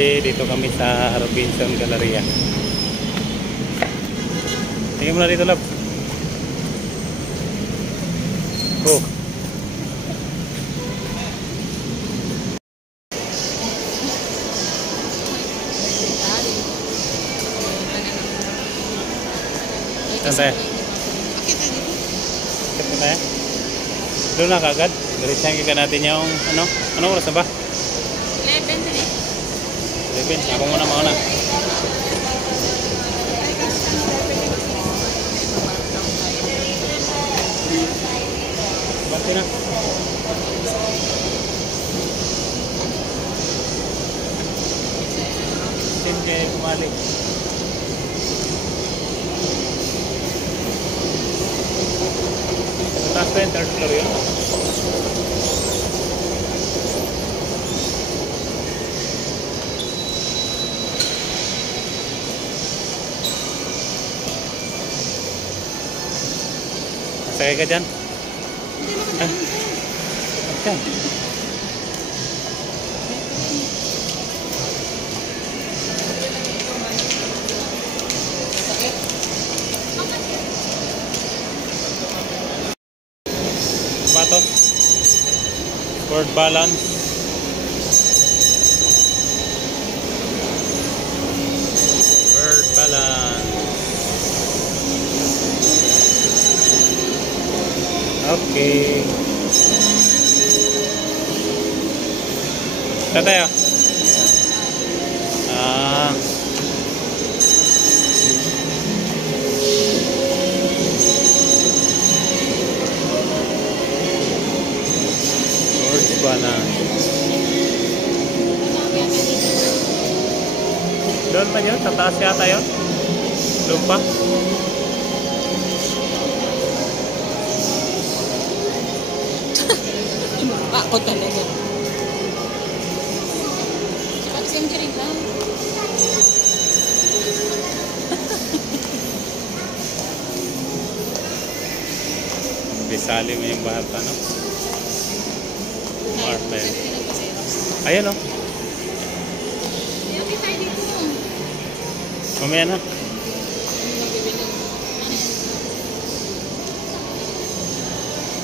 Dito kami sa Robinson Galleria. Tingnan mo na dito, love. Oh. Saan tayo? Saan tayo? Doon na kagad. Diretsahan ka natin yung ano oras na ba? 11. 11. Ako muna mauna. Bante na. Sin kayo kumali. Taas pa yung third floor yun. Sakay ka dyan? Ah, dyan. Bato. Word balance. Word balance. Okay. Saan tayo? Words ba na? Doon pa yun? Sa taas yata yun? Doon pa? Ako talaga. Pag-century lang. Bisali mo yung bata, no? Smart na yun. Ayan, no? Okay tayo dito. Mamaya na.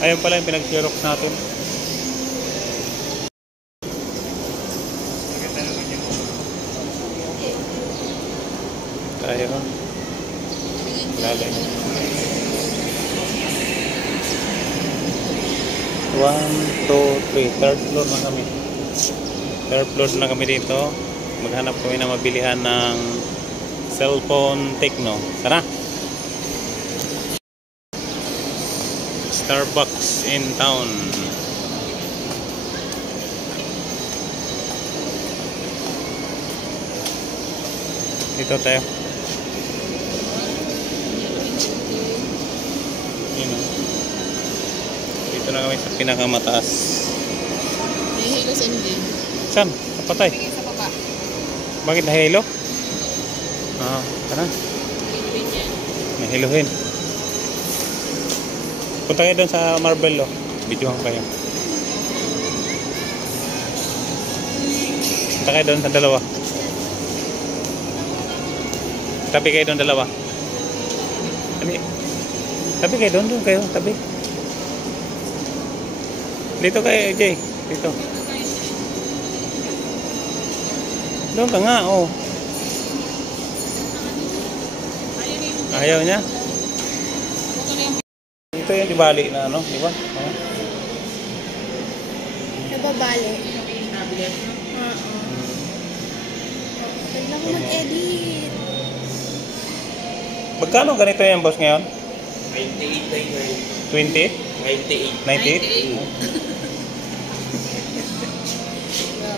Ayun pala yung pinag-xerox natin. Tayo. Lalim. 1, 2, 3. Third floor na kami. Third floor na kami dito. Maghanap kami na mabilihan ng cellphone Tecno. Tara! Starbucks in town. Dito tayo. Dito na kami sa pinakamataas. May halo sa engine. Saan? Kapatay? Bigay sa baba. Bakit nahilo? Tara. Hiluin yan. Nahiluhin. Punta kayo doon sa Marble, oh. Videohan kayo. Punta kayo doon sa dalawa. Tabi kayo doon dalawa. Tabi kayo doon kayo. Tabi. Dito kayo, Jay. Dito. Doon ka nga, oh. Ayaw niya? Ito yung dibali na ano, di ba? Oh. Nababali. Kailangan ko mag-edit. Magkano ganito yung boss ngayon? 98. 20? 98?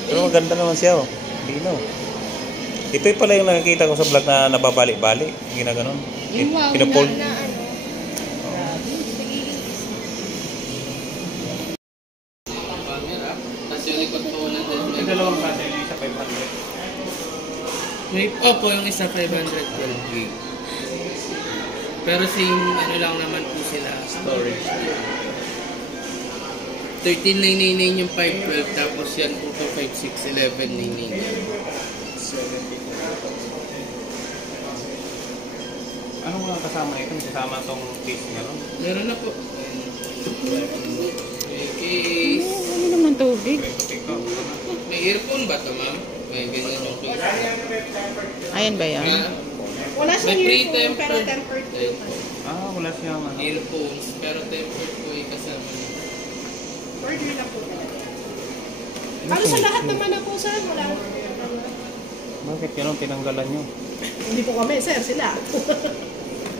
Pero maganda naman siya, oh. Dino. Ito yung pala yung nakikita ko sa vlog na nababali-bali. Ginaganon. Pinupol. Dalawang klase yung isa 500. May Oppo yung isa 512 gig. Pero same ano lang naman po sila storage. 13,999 yung 512 tapos yan po 561199. Anong mga kasama ito? Kasama tong case niya, no? Meron na po. May case. Ano naman tubig? Ito. May earphone ba ito, ma'am? May ganyan yung case. Ayan ba yan? Wala May siyang earphone, pero pre-tempered. tempered po. Ah, wala siyang ano. Earphones, pero tempered po yung kasama niya. Order na po. Ano sa lahat naman na po, sir? Wala. Bakit yun ang tinanggalan nyo? Hindi po kami, sir. Sila.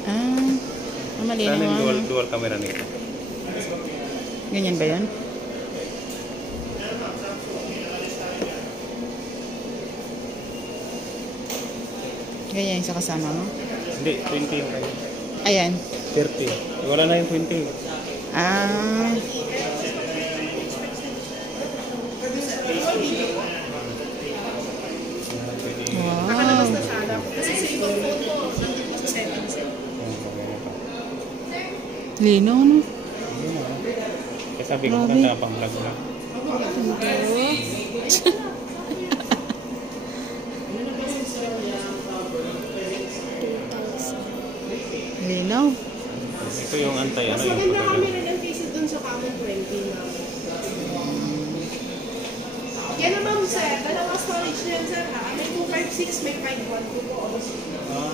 Ah, mali Saan yung naman. dual camera nito? Ganyan ba yan? Ganyan yung sa kasama mo? Hindi, 20 yung kayo. Ayan. 30. Wala na yung 20. Ah, Nakalabas wow. na sana. Kasi sa ibang phone ko, nandun po sa settings. Lino, no? Kaya sabi ko, Grabe. maganda pang vlog na. Linaw. Ito yung antay, Mas ano yung maganda pagkagawa. kami rin ang cases dun sa Common 20 na. Yan naman, sir. Dalawa storage na yan, sir. Ha? May 256, may 512 po.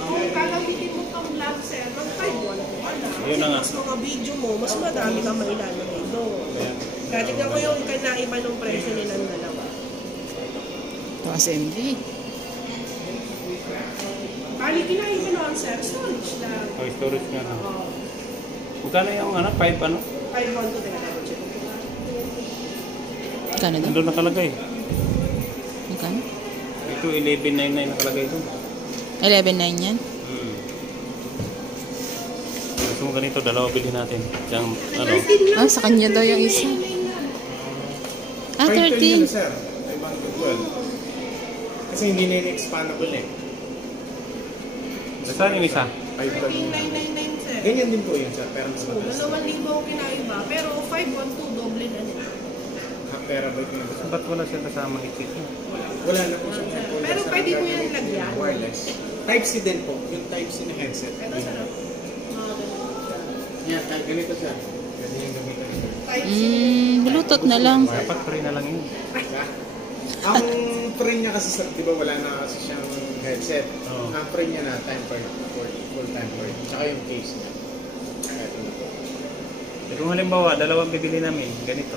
Kung gagamitin mo pang lab, sir, mag 512 ka na. Yun na nga. Mas mga video mo, mas madami kang mailalagay doon. Kaya tignan ko yung kanaiba ng presyo nilang dalawa. Ito assembly. Bali, kinaiba noon, sir. Storage lang. Oh, storage nga na. Oo. Magkano yung ano? 5 ano? 512 teka lang. Check. Magkano doon? Nandun nakalagay. Magkano? Ito 1199 nakalagay doon. 11.9 yan? Gusto mo ganito, dalawa bilhin natin. Yung ano? Ah, sa kanya daw yung isa. Ah, 13. Sir, 512. Kasi hindi na yung expandable eh. Saan yung isa? 512. 13999, sir. Ganyan din po yun, sir. Pero mas So, mataas. 2,000 ang kinaiba. Pero 512, doble na nila. Half terabyte na yun. Ba't wala siya kasama higit niya? Wala na po siya. Pero pwede mo yan lagyan. Wireless. Type-C din po. Yung Type-C na headset. Ito, sir. Yan, ganito sir. Ganito yung gamitan nito. Bluetooth na lang. Dapat free na lang yun. Ang frame niya kasi, sir, di ba wala na kasi siyang headset. Oo. Ang frame niya na tempered. Full tempered. Tsaka yung case niya. Ito na po. Kung halimbawa, dalawang bibili namin, ganito.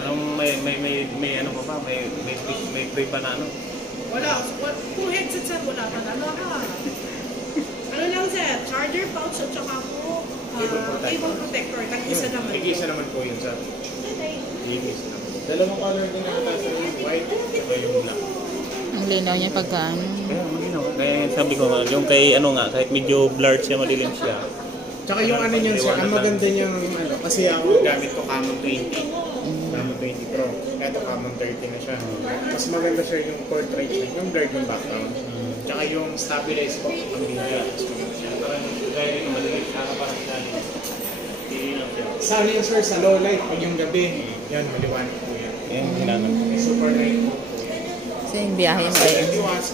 Anong may ano pa ba? May free pa na ano? Wala. Kung headset, sir, wala pa na. Ano lang, sir? Charger pouch at saka po cable protector. Tag-isa naman. Nag-isa naman po yun, sir. Nag-isa naman. Dalawang color din na natas yung white at yung black. Ang linaw niya pagka ano. Kaya maginaw. Kaya sabi ko, yung kay ano nga, kahit medyo blurred siya, madilim siya. Tsaka yung ano niyan, sir, ang maganda niyang ano, kasi ako gamit ko Camon 20. Camon 20 Pro. Ito Camon 30 na siya. Mas maganda siya yung portrait niya, yung blurred yung background. Tsaka yung stabilize po, ang binigay. Mas maganda siya. Parang gaya dito, madilim siya para sa dali. Hindi lang siya. Sa ano yun, sir, sa low light, pag yung gabi, yan, maliwanag po yan. Yan, hinanap. Super light po. Kasi yung biyahe mo ay...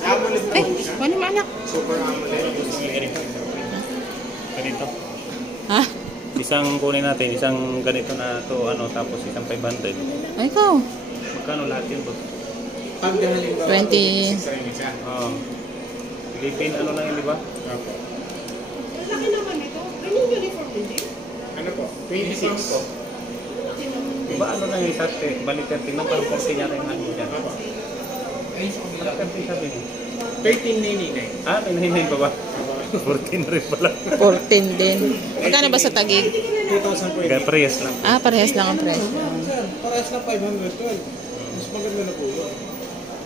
AMOLED po Ay, siya. paano mo anak? Super AMOLED. Ganito. Ha? Isang kunin natin, isang ganito na to ano, tapos isang 500. Ay, ikaw. Magkano lahat yun, boss? Pag halimbawa, 20. 26 rin isa. Oo. Philippine, ano lang yun, di ba? Opo. Ang laki naman ito. Ganyan uniform din. Ano po? 26 po. Di ba ano lang yung isa, balik 13 lang, parang 14 yata yung ano dyan. Opo. Balik 13 sabi niya. 1399. Ah, may nahihin pa ba? 14 rin pala. 14 din. Magkano ba sa tagig? 2,000 po Kaya yun. parehas lang. Ah, parehas lang ang presyo. Sir, parehas na 512. Mas maganda na po yun.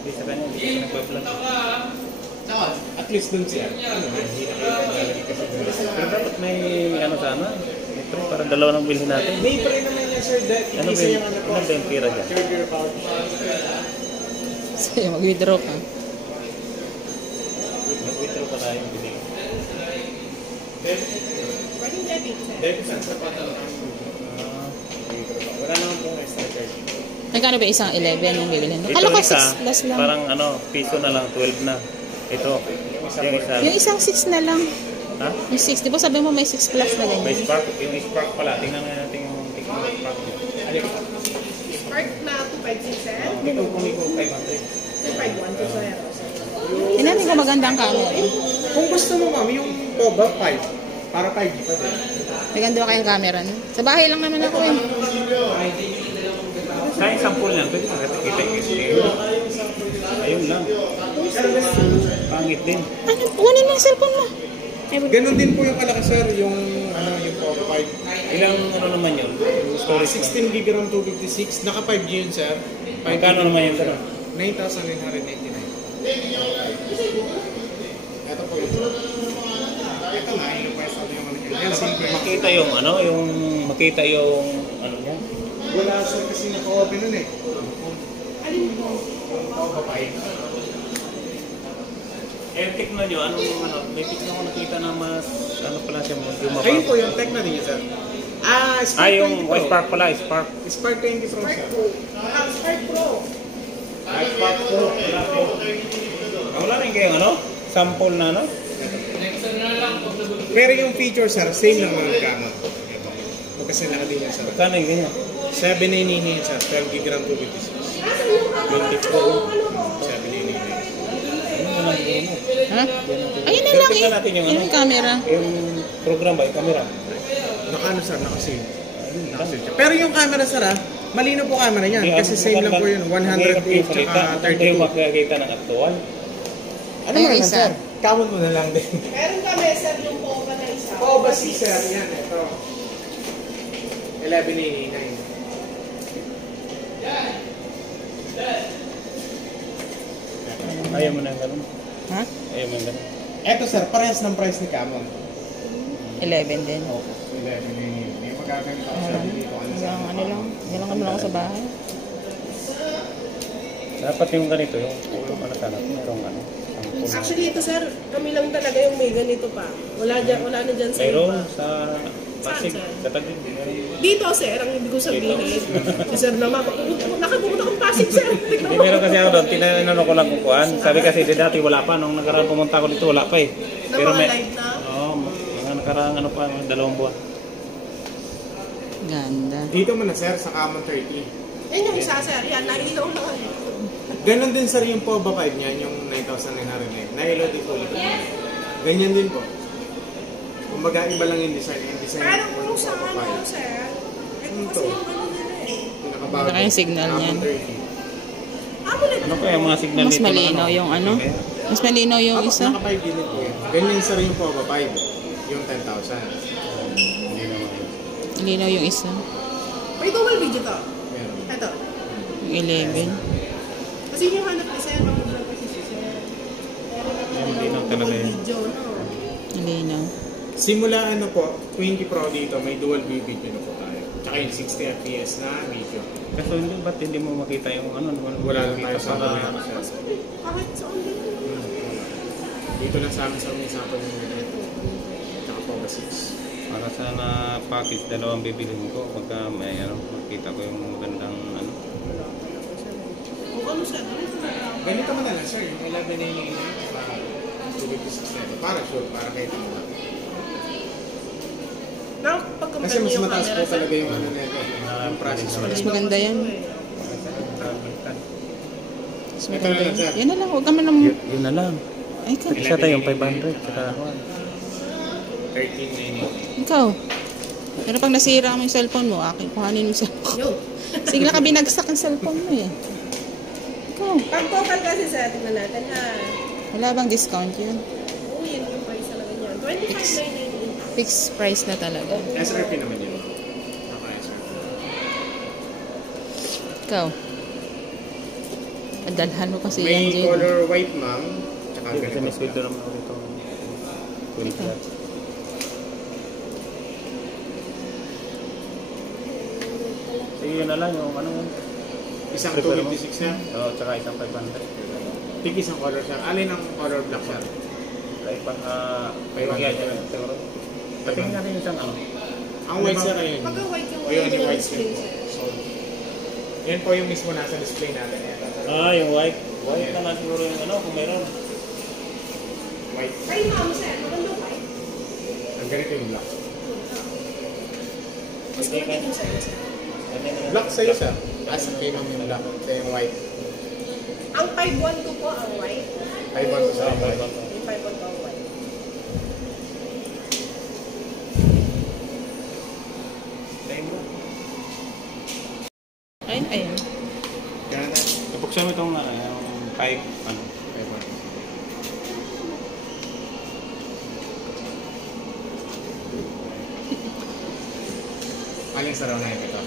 Hindi sa kanya, hindi siya nagpa-vlog. At least dun siya. Ano, hindi na kayo naglalagay kasi dun. Pero dapat may ano sana, ito para dalawa ng bilhin natin. May pre naman yan, sir. Ano ba Isa yung, yung ano po. ano ba yung tira dyan? Charger pouch. Sa'yo, mag-withdraw ka. Nag-withdraw pa tayo yung bilhin. Pwedeng debit, sir. Debit sir, sa pata lang. Ah, Wala naman pong extra charge. Magkano ba isang 11 yung bibilhin? Ito Akala ko isa, 6 plus lang. parang piso na lang, 12 na. Ito, yung isa. Yung isang 6 na lang. Ha? Yung 6, di ba sabi mo may 6 plus na May ganyan? spark, yung spark pala. Tingnan nga natin yung spark niya. Spark na 256 sir. Ito kung ikaw 500. 251 to sir. Tingnan ko magandang camera. Kung gusto mo ma'am, yung POBA 5, para 5G pa din. Maganda ba kayong camera? No? Sa bahay lang naman ako eh. Kaya yung sample niyan, pwede makita. Ayun lang. Pangit din. Ano? Kunin mo yung cellphone mo. Ganon din po yung kalaki sir, yung POBA 5. Ilang naman yun? Storage na. 16 GB RAM 256, naka 5G yun sir. Magkano naman yun? 9,999. Ito po yun. Ito na, yung pwesto yung ano yun. Yan, simple. Makita yung ano niya. Wala sir kasi naka-open nun eh. Alin po? POBA 5. Tingnan nyo, may picture ako nakita na mas, pala siya, yung Ayun po yung tech na ninyo sir. Spark yung 20 Pro. Spark pala, Spark. Spark 20 Pro sir. Spark Pro. Spark Pro. Wala rin kayong sample na Pero yung feature sir, same lang mga gamot. Kasi naka din yan sir. Magkano yung ganyan? 799 sir, 12 GB RAM 256. 20 Pro. 799. Ha? Ayun na lang eh. Tingnan natin yung Yung camera. Yung program ba, yung camera? Naka sir, naka-save. Pero yung camera sir malino po camera niyan. Kasi same lang po yun, 108 tsaka 32. Hindi makakita ng actual. Ano Ayun, mo isa. sir? Count mo na lang din. Meron kami sir yung POBA na isa. POBA 6 sir, yan. Ito. 1189. Ayaw mo na yung ganun. Ha? Ayaw mo yung ganun. Ito sir, parehas ng price ni Camon. 11 din. Opo. 1189. May magagamit ako sir dito. Hanggang ano lang ako sa bahay. Dapat yung ganito, yung sana, merong sample. Actually ito sir, kami lang talaga yung may ganito pa. Wala na dyan sa Mayroon iba. sa Pasig, Saan? Katagin. Dito sir, ang ibig ko sabihin. Si sir naman, nakapunta akong Pasig sir. Hindi, meron kasi ako doon, tinanong ko lang kukuhan. Sabi kasi dati wala pa, nung nakaraan pumunta ako dito, wala pa eh. Na mga live na. Oo, mga nakaraan pa, mga 2 buwan. Ganda. Dito mo na sir, sa Camon 30. Yan yung isa sir, yan, nailaw lang. Ganon din sir yung POBA 5 niyan, yung 9,999. Naiload din po ulit. Ganyan din po. Kumbaga iba lang yung design. Yung design Pero po kung ng sa POBA ano 5. sir, ito kasi yung ano nila eh. Pinakabago. Baka yung signal Camon niyan. 30. Amulet Ano kaya mga signal Mas dito? malinaw yung ano? Mas malinaw yung Ako, isa? naka 5 din po yun. Ganyan sir yung POBA 5. Yung 10,000. Hindi naman. Malinaw yung isa. May dual video to. Meron. Ito. Yung 11. Kasi yung hanap ni sir, mag-vlog kasi si sir. Hindi lang talaga yun. Video, no? Malinaw. Simula ano po, 20 Pro dito, may dual view video na po tayo. Tsaka yung 60 FPS na video. Kaso hindi, ba't hindi mo makita yung Wala lang tayo sa para camera sir. Kahit saan din. Dito lang sa amin sa umisapan yung ito. Tsaka POBA 6. para sana package dalawang bibilhin ko pagka may makita ko yung magandang Kung ano sir, Ganito mo na lang sir, yung 1199 para 256 na ito. Para sure, para kahit ano. na pag-compare Kasi mas niyo yung mataas po camera sir. talaga yung ano nito, yung processor. Mas maganda yan. Mas Ito na maganda lang yan. sir. Yan na lang. Huwag ka man lang. yun na lang. Ay, ikaw. Isa tayong 500 saka 1399. Ikaw. Pero pag nasira mo yung cellphone mo, akin, kuhanin mo yung cellphone. Yo. Sige na ka binagsak ang cellphone mo eh. Ikaw. Pag total kasi sir, tingnan natin ha. Wala bang discount yun? Oo, yun yung price talaga niyan. 25,998. Fixed price na talaga. SRP naman yun. Naka-SRP. Ikaw. Padalhan mo kasi yan, May Jade. color white ma'am, tsaka kasi may ganito. sweldo naman ako dito. Sige, yun na lang yung Isang Prepare mo? 256 na. Oo, tsaka isang 500. Tig isang color siya. Alin ang color black siya? Kaya pang Paywagan. siguro. Patingin natin yung isang Ang white siya na yun. Pagka white yung O yun, yung white display skin. sir. So, Yan po yung mismo nasa display natin. Yan. Ah, yung white. White na nga siguro yung ano, kung meron. White. Kay ma'am, sir, maganda ba? Ang ganito yung black. Mas maganda yung sa'yo, sir. Black sa'yo siya. As kay ma'am yung black. Sa yung white. Ang 512 po ang white. Ay, bago sa white. Yung 512 ang white. Ayun, ayun. Yan na. Buksan mo itong yung 5, ano. Ay, white. Aling saraw na yun ito.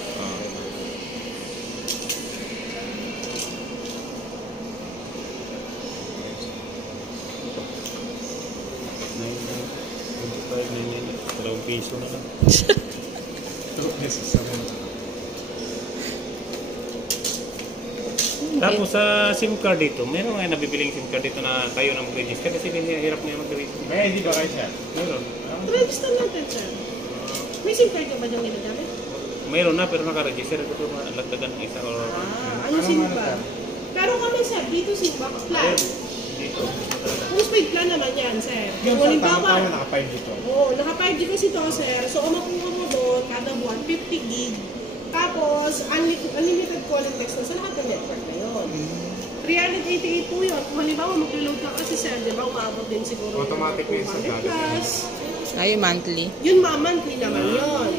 Dalawang piso na lang. Yes, sa mga. Tapos sa SIM card dito, meron nga nabibiling SIM card dito na kayo na mag-register kasi hirap niya mag-register. May ID ba kayo siya? Meron. Register natin, sir. May SIM card ka ba yung ginagamit? Meron na pero naka-register ito po lagdagan ng isa or Ano SIM card? Pero kami, sir, dito SIM box plan. dito. Postpaid plan naman yan, sir. Yung Kung sa halimbawa, tama-tama naka-5 dito. oo, naka 5G kasi to, sir. So, kung makuha mo doon, kada buwan, 50 gig. Tapos, unlimited call and text na sa lahat ng network na yun. 388 po yun. Kung halimbawa, mag-reload ka kasi, sir, di ba, umabot din siguro Automatic yung yun sa 200 plus. Ay, monthly. Yun, monthly naman yun.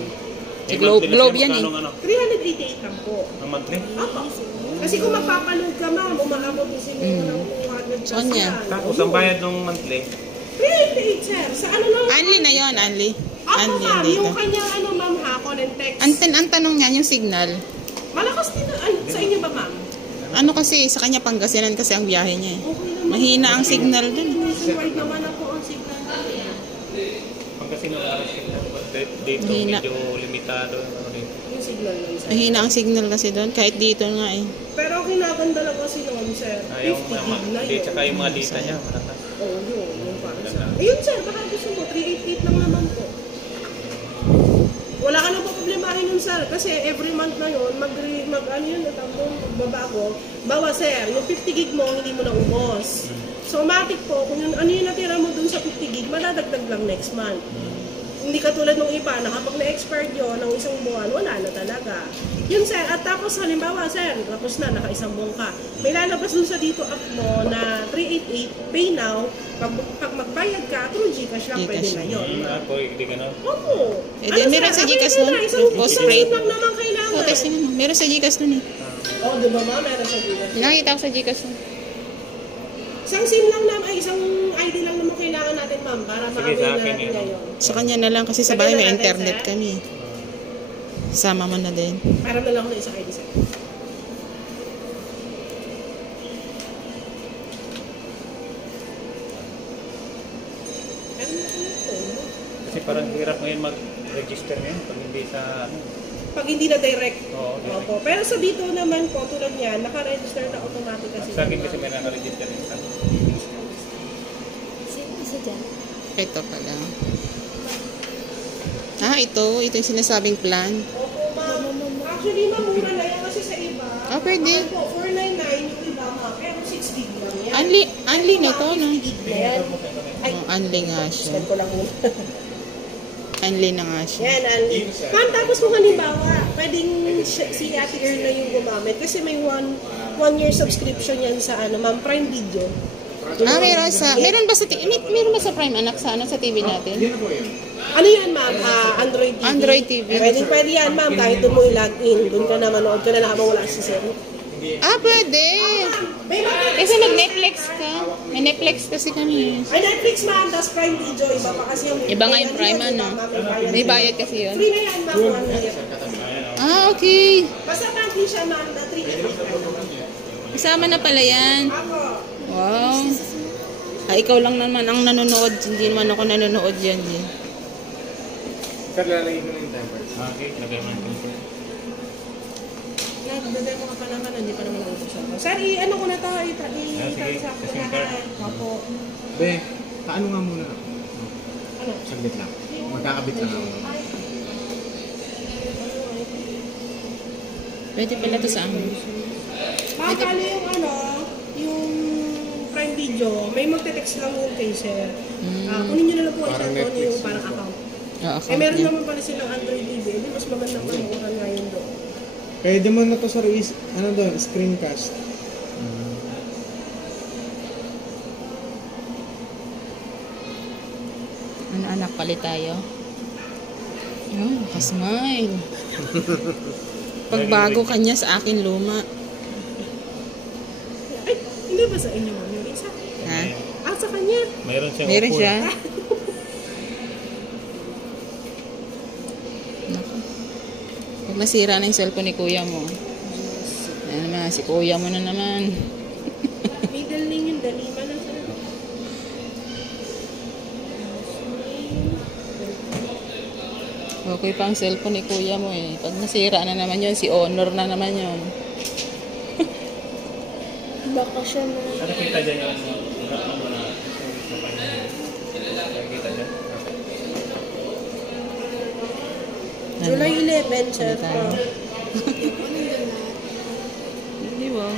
Si Globe yan eh. Ano? 388 lang po. Ang monthly? Apa. Kasi kung magpapanood ka, ma'am, umaabot din siguro ng 200 plus Saan yan? Tapos ang bayad ng monthly, 388, sir. Sa ano lang? Anli na yon, Anli. Ako, Anli ma'am, ang data. yung kanyang ano, ma'am, ha, call and text. Ang tanong niya, yung signal. Malakas din na, sa inyo ba, ma'am? Ano kasi, sa kanya Pangasinan kasi ang biyahe niya eh. Okay naman. Mahina ang signal dun. Nationwide naman ako ang signal. pagkasino dito Hina. medyo limitado. Ano dito. Yung signal lang, sir. Mahina ang signal kasi doon, kahit dito nga eh. Pero ang kinaganda lang kasi noon, sir, 50 Yung gig na di, yun. tsaka yung mga data niya, malakas. Oo, yun para sa... Ayun, sir, baka gusto mo, 388 lang naman po. Wala ka nang problemahin nun, sir. Kasi every month na yun, ano yun, magbabago. Bawa, sir, yung 50 gig mo, hindi mo na ubos. So, automatic po, kung yun, ano yung natira mo dun sa 50 gig, madadagdag lang next month. Hindi katulad ng iba na kapag na-expired yun ng isang buwan, wala na talaga. Yun, sir. At tapos, halimbawa, sir, tapos na, naka-isang buwan ka. May lalabas dun sa dito app mo na 388, pay now. Pag magbayad ka, through Gcash lang, pwede Gcash. na yun. Ako, hindi ka na. Opo. Eh, di, meron sa Gcash nun. Isang Post-paid. lang naman kailangan. O, testing mo. Meron sa Gcash nun eh. Oo, di ba ma? Meron sa Gcash. Nakita ko sa Gcash nun. Isang SIM lang naman, ay isang ID lang naman kailangan natin, ma'am, para Sige, ma-avail sa na akin natin yun. ngayon. Sa kanya na lang kasi sa bahay may internet kami. Sama mo na din. Para na lang ako ng isang ID, sir. Meron na kami phone, no? Kasi parang hirap ngayon mag-register ngayon pag hindi sa ano. Pag hindi na direct. Oo, direct. Opo. Pero sa dito naman po, tulad niyan, naka-register na automatic kasi. Sa akin kasi may naka-register din sa Ito pala. Ah, ito yung sinasabing plan. Opo, ma'am. Actually, ma'am, mura na yan kasi sa iba. Ah, pwede. Opo, 499 yung iba, ma'am. Pero 6 gig lang yan. Anli na to, no? 50 gig na yan. Ay, Oh, Anli nga siya. send ko lang yun. Anli na nga siya. Yan, Anli. Ma'am, tapos kung halimbawa, pwedeng si Ate Earl na yung gumamit kasi may one year subscription yan sa ano, ma'am, Prime Video. Ah, meron ba sa meron ba sa Prime anak sa ano sa TV natin? Yan na po yun. Ano yan, ma'am? Android TV. Android TV. Pwede yan, ma'am. Kahit doon mo i-log-in. Doon ka na manood ka na lang habang wala si sir. Ah, pwede. May mga... Kasi nag-Netflix ka. May Netflix kasi kami. Ay, Netflix, ma'am. Tapos Prime Video. Iba pa kasi yung... Iba nga yung Prime, ano? May bayad kasi yun. Free na yan, ma'am. 1 year. Ah, okay. Basta monthly siya, ma'am. Na 3 Kasama na pala yan. Ako. Wow. Ah, ikaw lang naman ang nanonood. Hindi naman ako nanonood yan eh. Sir, lalagay ko na yung temper. Okay, lagay mo ng temper. Nagdademo ka pa naman. Hindi pa naman ang utusan ko. Sir, ano ko na to? sige. I-transfer ko Kasi na. card. Opo. Be, paano nga muna ako? Ano? Saglit lang. Magkakabit lang ako. Pwede pala to sa amin. Pakakalo yung yung Prime Video, may magte-text lang yung kay sir. Kunin nyo na lang po kay sir Tony yung parang account. Meron naman pala silang Android TV, di mas magandang panukuran nga yun doon. Pwede mo na to sir, screencast. Ano anak, palit tayo? Oh, nakasmile. Pagbago kanya sa akin luma. Ay, hindi ba sa inyo ma'am yung isa? Ha? Sa kanya. Mayroon siyang Meron upo. siya. Naku. Pag nasira na yung cellphone ni kuya mo. Ayan naman, si kuya mo na naman. Middle name yung Dalima na sir. Okay pa ang cellphone ni kuya mo eh. Pag nasira na naman yun, si Honor na naman yun. Baka siya na. Ano kita dyan yung nakikita dyan? July 11, sir. Ano tayo? Hindi ba?